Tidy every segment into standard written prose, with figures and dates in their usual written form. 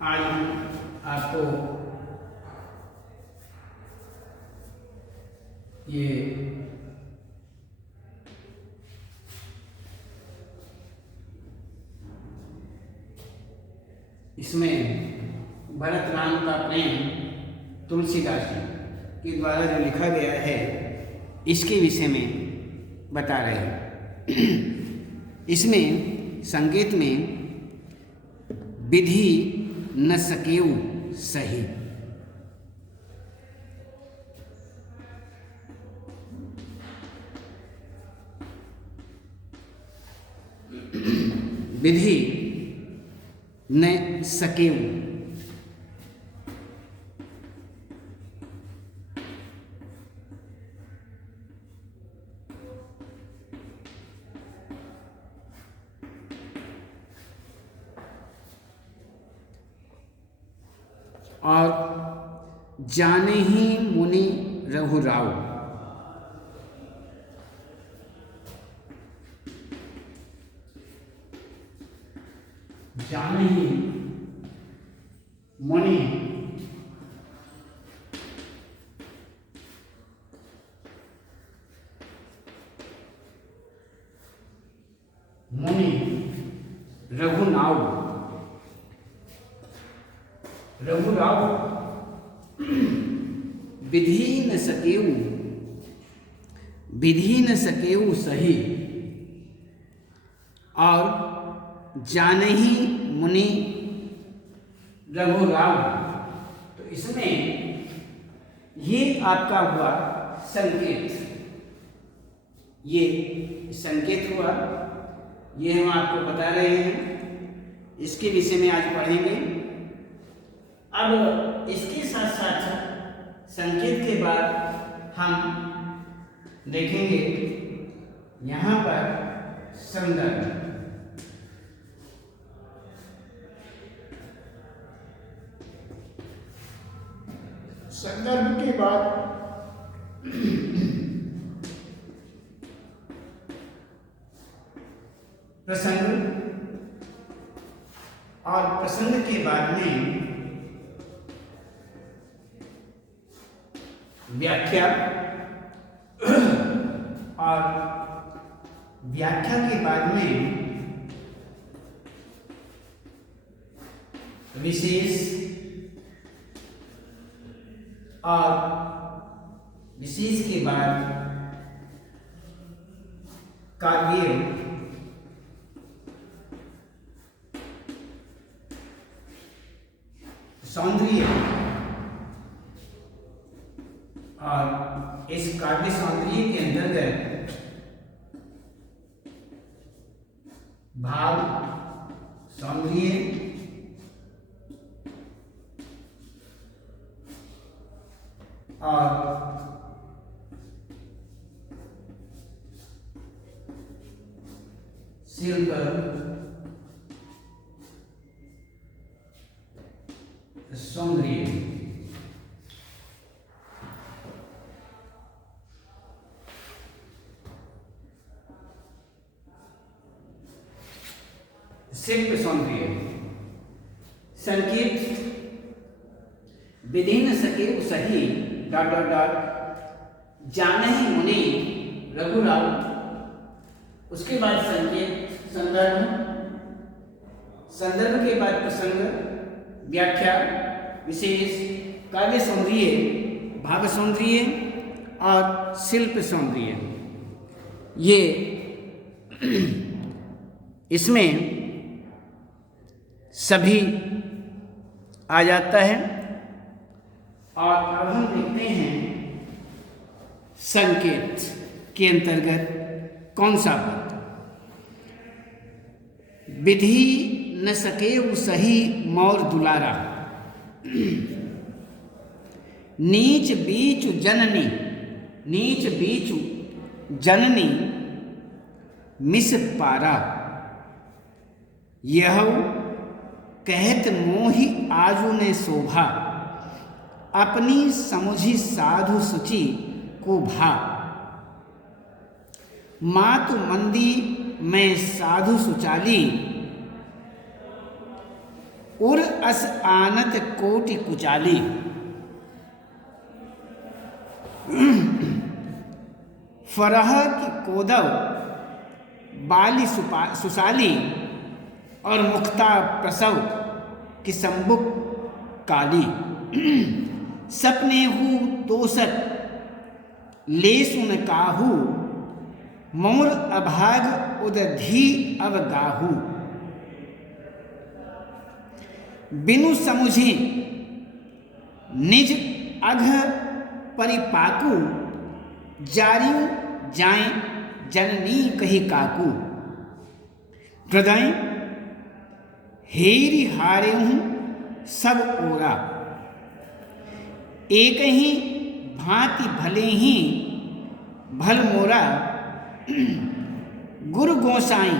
आज आपको ये इसमें भरत राम का प्रेम तुलसीदास जी के द्वारा जो लिखा गया है इसके विषय में बता रहे हैं। इसमें संकेत में विधि न सकेऊ सही, विधि न सकेऊ और जाने ही मुनि रघुराव, जाने ही मुनि रघुनाव, रघुराव विधि न सकेऊ, विधि न सकेऊ सही और जाने ही मुनि रघुराव। तो इसमें ये आपका हुआ संकेत, ये संकेत हुआ, ये हम आपको बता रहे हैं, इसके विषय में आज पढ़ेंगे। अब इसके साथ साथ संकेत के बाद हम देखेंगे यहाँ पर संदर्भ, संदर्भ के बाद प्रसंग और प्रसंग के बाद में व्याख्या और व्याख्या के बाद में विशेष और विशेष के बाद काव्य सौंदर्य और इस काव्य सौंदर्य के अंतर्गत भाव सौंदर्य और शिल्प सौंदर्य, शिल्प सौंदर्य। संकेत विधि न सके सही डॉट डॉट डॉट जाने ही मुनि रघुराव। उसके बाद संकेत संदर्भ, संदर्भ के बाद प्रसंग, व्याख्या, विशेष, काव्य सौंदर्य, भाव सौंदर्य और शिल्प सौंदर्य। ये इसमें सभी आ जाता है। और अब हम देखते हैं संकेत के अंतर्गत कौन सा पद। विधि न सके सही मोर दुलारा, नीच बीच जननी, नीच बीच जननी मिस पारा, यह कहत मोहि आजू ने शोभा, अपनी समुझी साधु सुचि को भा, मातु मंदी मैं साधु सुचाली, उर अस आनत कोटि कुचाली। फरह की कोदव बाली सुसाली और मुक्ता प्रसव की संबुक काली। सपने हु तोसत ले सुन काहू मोर अभाग उदधी अवगाहू। बिनु समुझे निज अघ परिपाकू जारियू जाए जननी कही काकू। हृदय हेरी हारे हूँ सब ओरा एक ही भांति भले ही भल मोरा। गुरु गोसाई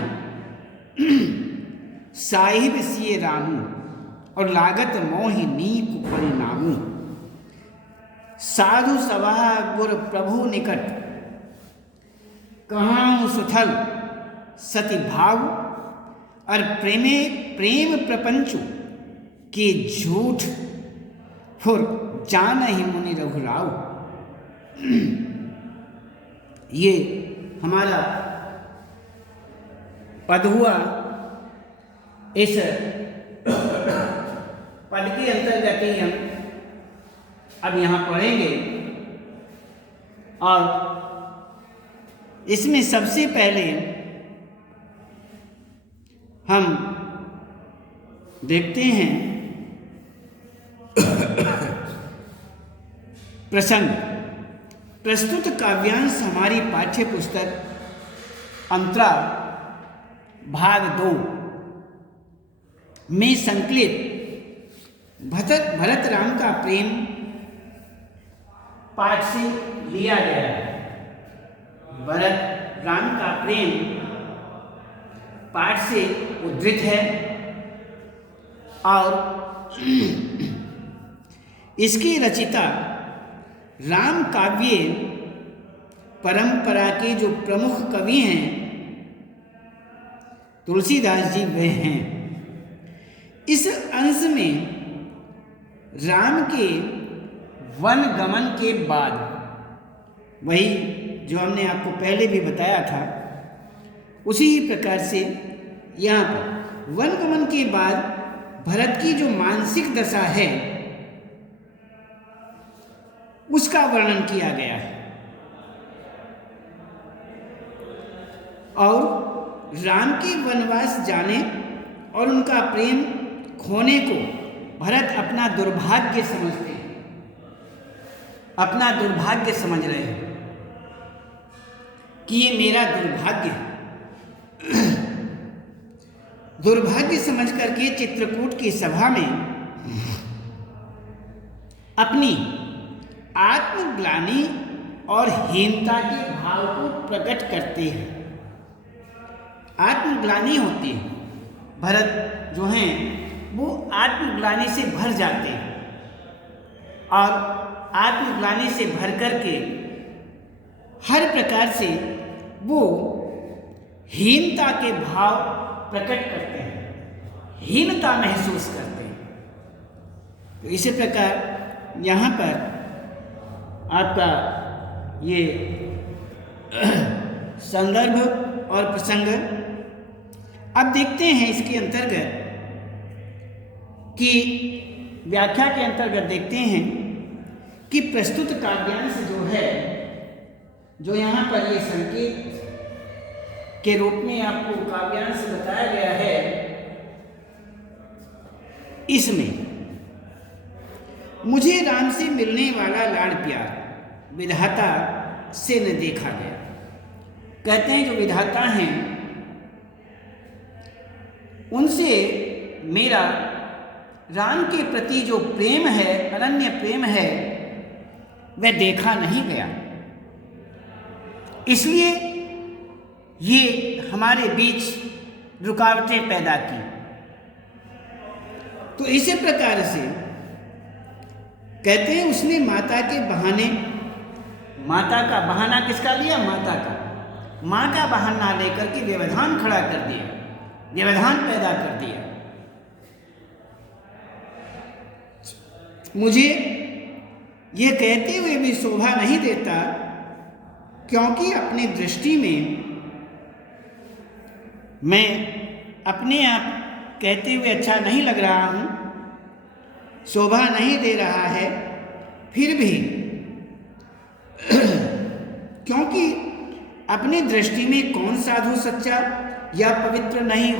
साहिब सिए रामू और लागत मोहि नीक परिणामू। साधु सभा गुर प्रभु निकट कहाँ सुथल सति भाव और प्रेम प्रपंचु के झूठ फुर जान ही मुनि रघुराव। ये हमारा पद हुआ। इस पद के अंतर्गत ही हम अब यहाँ पढ़ेंगे और इसमें सबसे पहले हम देखते हैं प्रसंग। प्रस्तुत काव्यांश हमारी पाठ्य पुस्तक अंतरा भाग 2 में संकलित भरत राम का प्रेम पाठ से लिया गया है। भरत राम का प्रेम पाठ से उद्धृत है और इसकी रचिता राम काव्य परंपरा के जो प्रमुख कवि हैं तुलसीदास जी वे हैं। इस अंश में राम के वन गमन के बाद, वही जो हमने आपको पहले भी बताया था, उसी प्रकार से यहाँ पर वन गमन के बाद भरत की जो मानसिक दशा है उसका वर्णन किया गया है और राम के वनवास जाने और उनका प्रेम खोने को भरत अपना दुर्भाग्य समझते हैं, अपना दुर्भाग्य समझ रहे हैं कि ये मेरा दुर्भाग्य है। दुर्भाग्य समझ करके चित्रकूट की सभा में अपनी आत्मग्लानि और हीनता के भाव को प्रकट करते हैं। आत्मग्लानि होती है, भरत जो हैं वो आत्मग्लानि से भर जाते हैं और आत्मग्लानि से भर करके हर प्रकार से वो हीनता के भाव प्रकट करते हैं, हीनता महसूस करते हैं। तो इसी प्रकार यहाँ पर आपका ये संदर्भ और प्रसंग। अब देखते हैं इसके अंतर्गत कि व्याख्या के अंतर्गत देखते हैं कि प्रस्तुत काव्यांश जो है, जो यहाँ पर ये संकेत के रूप में आपको काव्यांश बताया गया है, इसमें मुझे राम से मिलने वाला लाड़ प्यार विधाता से न देखा गया। कहते हैं जो विधाता हैं उनसे मेरा राम के प्रति जो प्रेम है, अनन्य प्रेम है, वह देखा नहीं गया। इसलिए ये हमारे बीच रुकावटें पैदा की। तो इसी प्रकार से कहते हैं उसने माता के बहाने, माता का बहाना किसका लिया? माता का, माँ का बहाना लेकर के व्यवधान खड़ा कर दिया, व्यवधान पैदा कर दिया। मुझे ये कहते हुए भी शोभा नहीं देता, क्योंकि अपनी दृष्टि में मैं अपने आप कहते हुए अच्छा नहीं लग रहा हूँ, शोभा नहीं दे रहा है। फिर भी क्योंकि अपनी दृष्टि में कौन साधु सच्चा या पवित्र नहीं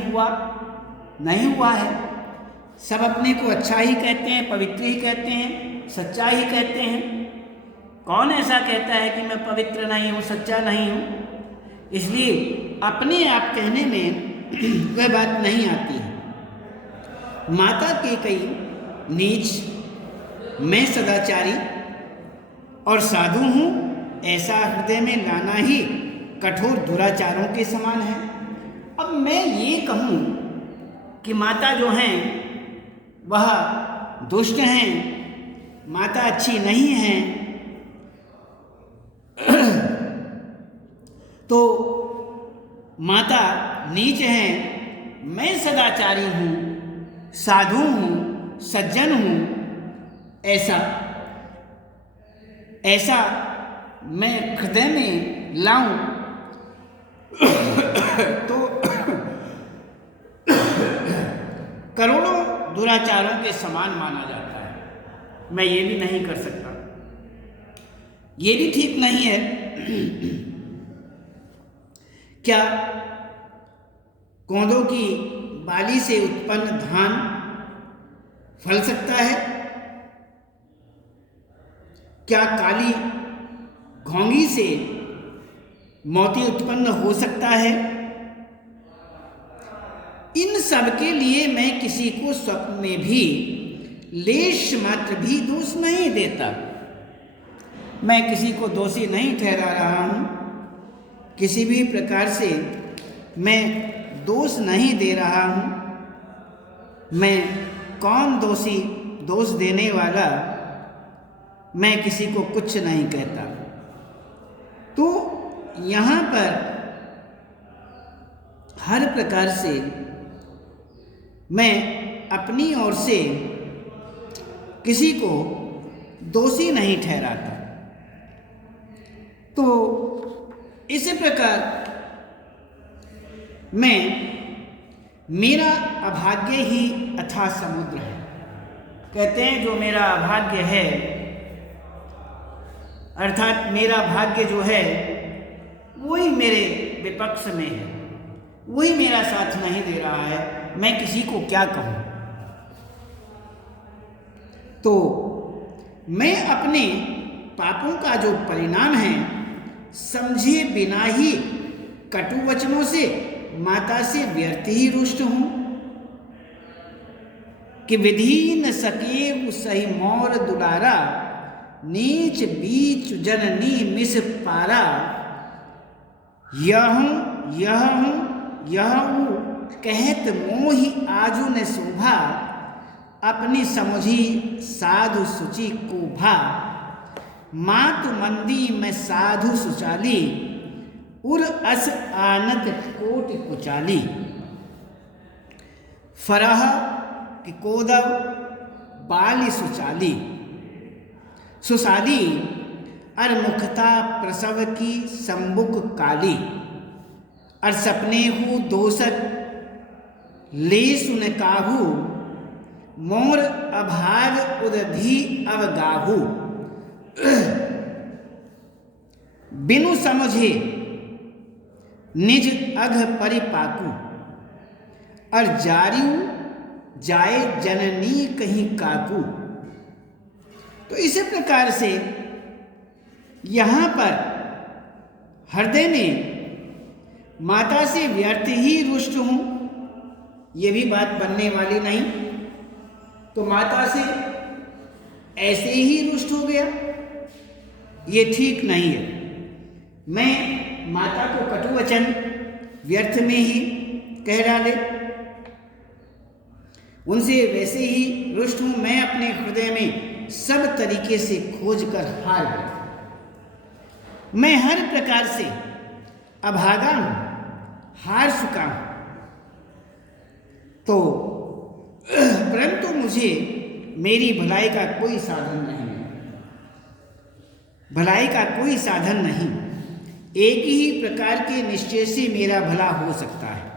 हुआ है। सब अपने को अच्छा ही कहते हैं, पवित्र ही कहते हैं, सच्चा ही कहते हैं। कौन ऐसा कहता है कि मैं पवित्र नहीं हूँ, सच्चा नहीं हूँ? इसलिए अपने आप कहने में वह बात नहीं आती है। माता के कई नीच, मैं सदाचारी और साधु हूँ, ऐसा हृदय में लाना ही कठोर दुराचारों के समान है। अब मैं ये कहूँ कि माता जो हैं वह दुष्ट हैं, माता अच्छी नहीं हैं, तो माता नीच हैं, मैं सदाचारी हूँ, साधु हूँ, सज्जन हूँ, ऐसा मैं हृदय में लाऊं तो करोड़ों दुराचारों के समान माना जाता है। मैं ये भी नहीं कर सकता, ये भी ठीक नहीं है। क्या कोंदों की बाली से उत्पन्न धान फल सकता है? क्या काली घोंगी से मोती उत्पन्न हो सकता है? इन सब के लिए मैं किसी को स्वप्न में भी लेश मात्र भी दोष नहीं देता। मैं किसी को दोषी नहीं ठहरा रहा हूँ, किसी भी प्रकार से मैं दोष नहीं दे रहा हूँ। मैं कौन दोषी, दोष देने वाला? मैं किसी को कुछ नहीं कहता। तो यहाँ पर हर प्रकार से मैं अपनी ओर से किसी को दोषी नहीं ठहराता। तो इसी प्रकार मेरा अभाग्य ही अथाह समुद्र है। कहते हैं जो मेरा अभाग्य है, अर्थात मेरा भाग्य जो है वही मेरे विपक्ष में है, वही मेरा साथ नहीं दे रहा है। मैं किसी को क्या कहूँ? तो मैं अपने पापों का जो परिणाम है समझे बिना ही कटु वचनों से माता से व्यर्थ ही रुष्ट हूँ कि विधि न सके सही मोर दुलारा, नीच बीच जननी मिस पारा। यह कहत मोहि आजु न शोभा, अपनी समझी साधु सुचि को भा। मातु मंदी में साधु सुचाली, उर अस आनत कोटि कुचाली। फरह कि कोदव बाली सुचाली, सुसाली अर मुखता प्रसव की संबुक काली। अर सपने हु दोसत ले सुन काहू, मोर अभाग उदधि अवगाहू। बिनु समझे निज अघ परिपाकू, और जारियू जाए जननी कहीं काकू। तो इसी प्रकार से यहाँ पर हृदय में माता से व्यर्थ ही रुष्ट हूँ, ये भी बात बनने वाली नहीं। तो माता से ऐसे ही रुष्ट हो गया, ये ठीक नहीं है। मैं माता को कटु वचन व्यर्थ में ही कह डाले, उनसे वैसे ही रुष्ट हूँ। मैं अपने हृदय में सब तरीके से खोज कर हार गया। मैं हर प्रकार से अभागा हूँ, हार चुका हूँ। तो परंतु मुझे मेरी भलाई का कोई साधन नहीं, भलाई का कोई साधन नहीं। एक ही प्रकार के निश्चय से मेरा भला हो सकता है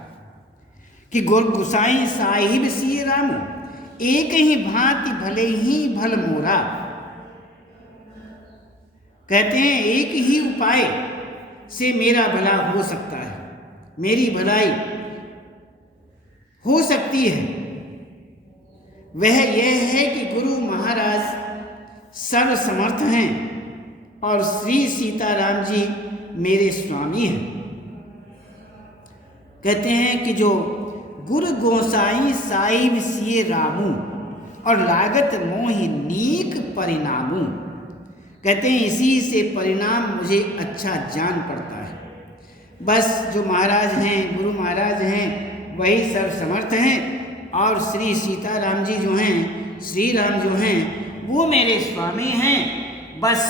कि गुर गुसाई साहिब सिय रामो, एक ही भांति भले ही भल मोरा। कहते हैं एक ही उपाय से मेरा भला हो सकता है, मेरी भलाई हो सकती है। वह यह है कि गुरु महाराज सर्वसमर्थ हैं और श्री सीताराम जी मेरे स्वामी हैं। कहते हैं कि जो गुरु गोसाई साहिब सिय रामू और लागत मोहि नीक परिणामू। कहते हैं इसी से परिणाम मुझे अच्छा जान पड़ता है। बस जो महाराज हैं, गुरु महाराज हैं, वही सर्वसमर्थ हैं और श्री सीताराम जी जो हैं, श्री राम जो हैं, वो मेरे स्वामी हैं। बस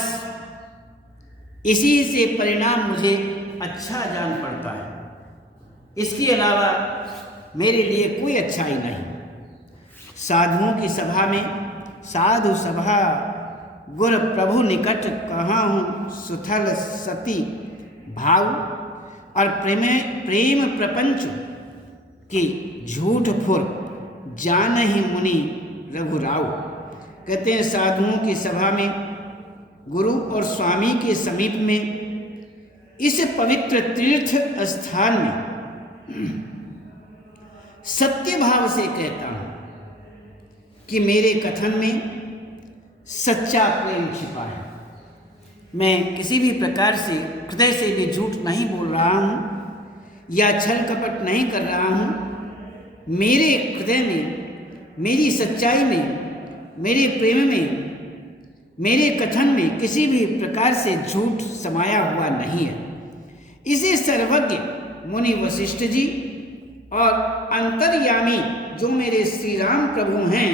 इसी से परिणाम मुझे अच्छा जान पड़ता है, इसके अलावा मेरे लिए कोई अच्छाई नहीं। साधुओं की सभा में साधु सभा गुर प्रभु निकट कहाँ हूँ सुथल सती भाव और प्रेम प्रपंच की झूठ फुर जान ही मुनि रघुराव। कहते हैं साधुओं की सभा में गुरु और स्वामी के समीप में इस पवित्र तीर्थ स्थान में सत्य भाव से कहता हूँ कि मेरे कथन में सच्चा प्रेम छिपा है। मैं किसी भी प्रकार से हृदय से भी झूठ नहीं बोल रहा हूँ या छल कपट नहीं कर रहा हूँ। मेरे हृदय में, मेरी सच्चाई में, मेरे प्रेम में, मेरे कथन में किसी भी प्रकार से झूठ समाया हुआ नहीं है। इसे सर्वज्ञ मुनि वशिष्ठ जी और अंतर्यामी जो मेरे श्री राम प्रभु हैं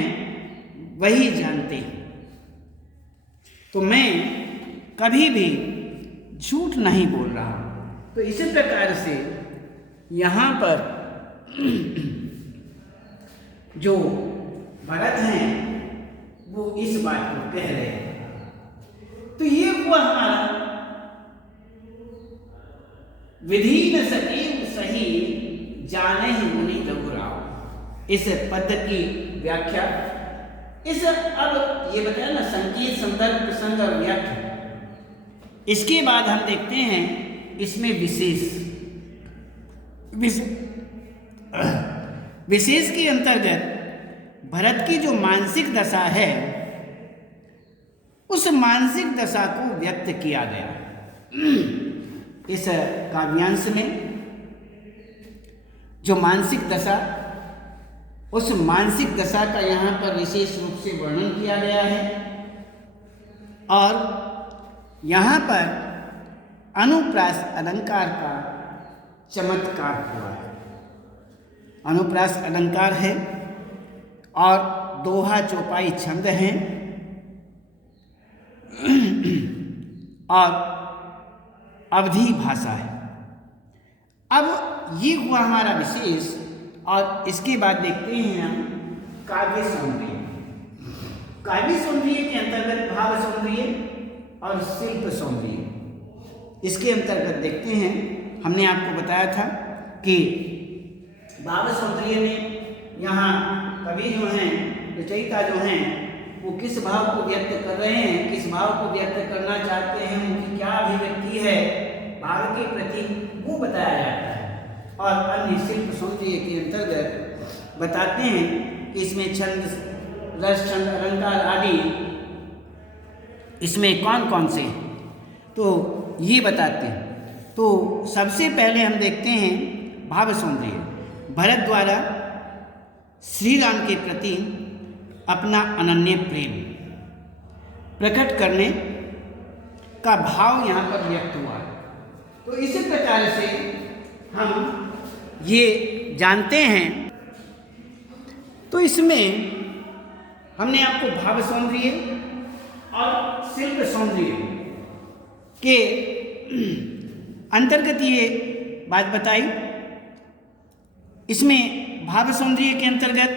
वही जानते हैं। तो मैं कभी भी झूठ नहीं बोल रहा हूँ। तो इसी प्रकार से यहाँ पर जो भरत हैं वो इस बात को कह रहे हैं। तो ये हुआ हमारा विधि न सकेव सही जाने ही मुनि रघुराव। इस पद की व्याख्या, इस अब ये बताया ना संकेत, संदर्भ, प्रसंग और व्याख्या। इसके बाद हम देखते हैं इसमें विशेष के अंतर्गत भरत की जो मानसिक दशा है उस मानसिक दशा को व्यक्त किया गया। इस काव्यांश में जो मानसिक दशा, उस मानसिक दशा का यहाँ पर विशेष रूप से वर्णन किया गया है और यहाँ पर अनुप्रास अलंकार का चमत्कार हुआ है। अनुप्रास अलंकार है और दोहा चौपाई छंद हैं और अवधि भाषा है। अब ये हुआ हमारा विशेष और इसके बाद देखते हैं हम काव्य सौंदर्य। काव्य सौंदर्य के अंतर्गत भाव सौंदर्य और शिल्प सौंदर्य। इसके अंतर्गत देखते हैं, हमने आपको बताया था कि भाव सौंदर्य में यहाँ कवि जो हैं, रचयिता जो हैं, वो किस भाव को व्यक्त कर रहे हैं, किस भाव को व्यक्त करना चाहते हैं, उनकी क्या अभिव्यक्ति है भाव के प्रति, वो बताया जाता है। और अन्य शिल्प सौंदर्य के अंतर्गत बताते हैं कि इसमें छंद, रस, छंद, अलंकार आदि इसमें कौन कौन से हैं, तो ये बताते हैं। तो सबसे पहले हम देखते हैं भाव सौंदर्य। भरत द्वारा श्री राम के प्रति अपना अनन्य प्रेम प्रकट करने का भाव यहाँ पर व्यक्त हुआ है। तो इसी प्रकार से हम ये जानते हैं। तो इसमें हमने आपको भाव सौंदर्य और शिल्प सौंदर्य के अंतर्गत ये बात बताई। इसमें भाव सौंदर्य के अंतर्गत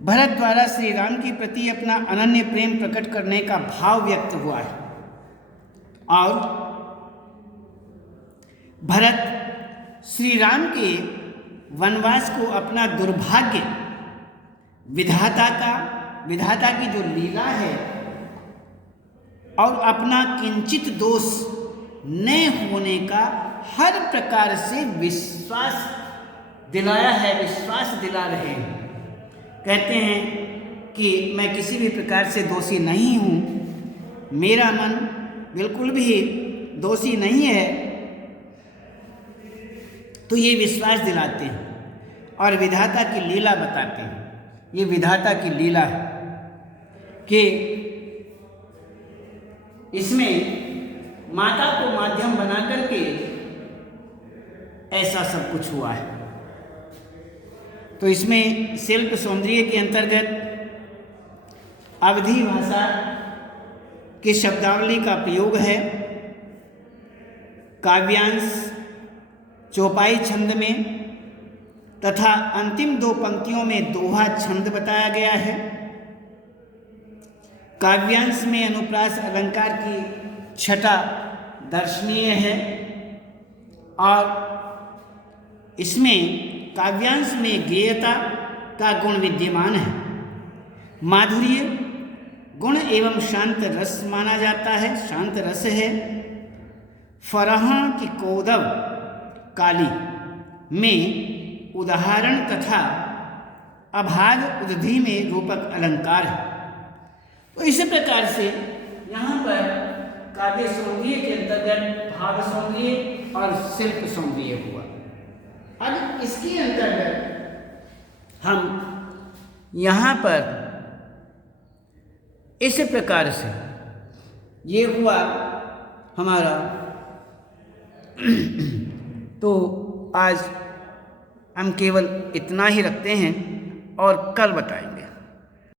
भरत द्वारा श्री राम के प्रति अपना अनन्य प्रेम प्रकट करने का भाव व्यक्त हुआ है। और भरत श्री राम के वनवास को अपना दुर्भाग्य, विधाता की जो लीला है, और अपना किंचित दोष न होने का हर प्रकार से विश्वास दिलाया है, विश्वास दिला रहे हैं। कहते हैं कि मैं किसी भी प्रकार से दोषी नहीं हूँ, मेरा मन बिल्कुल भी दोषी नहीं है, तो ये विश्वास दिलाते हैं और विधाता की लीला बताते हैं। ये विधाता की लीला है कि इसमें माता को माध्यम बना करके ऐसा सब कुछ हुआ है। तो इसमें शिल्प सौंदर्य के अंतर्गत अवधी भाषा की शब्दावली का प्रयोग है। काव्यांश चौपाई छंद में तथा अंतिम 2 पंक्तियों में दोहा छंद बताया गया है। काव्यांश में अनुप्रास अलंकार की छटा दर्शनीय है और इसमें काव्यांश में गेयता का गुण विद्यमान है। माधुर्य गुण एवं शांत रस माना जाता है, शांत रस है। फरहा की कौदव काली में उदाहरण तथा अभाग उद्धि में रूपक अलंकार है। तो इसी प्रकार से यहाँ पर काव्य सौंदर्य के अंतर्गत भाव सौंदर्य और शिल्प सौंदर्य हुआ। अब इसके अंतर्गत हम यहाँ पर इस प्रकार से ये हुआ हमारा तो आज हम केवल इतना ही रखते हैं और कल बताएंगे।